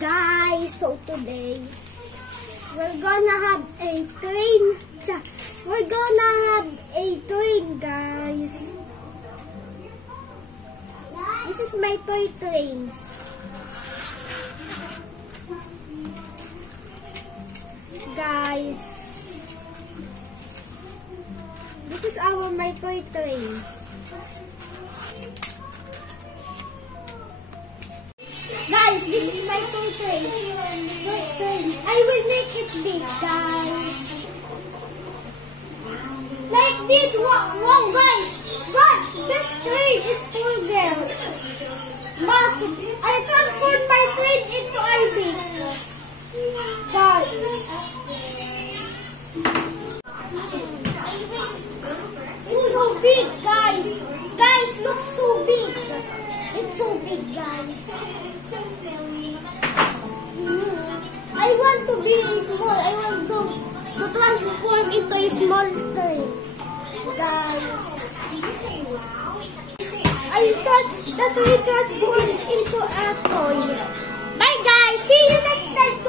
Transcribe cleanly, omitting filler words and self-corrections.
guys, so today we're gonna have a train. We're gonna have a train, guys. This is my toy trains. Guys, this is my toy trains. Guys, this is my toy train. I will make it big, guys. Like this. Wow, guys. Guys, this train is full there. But I transformed my train into Ivy. Guys. It's so big, guys. Guys, look so big. It's so big, guys. I want to be small. I want to transform into a small train, guys. The train transforms into a toy. Bye, guys. See you next time.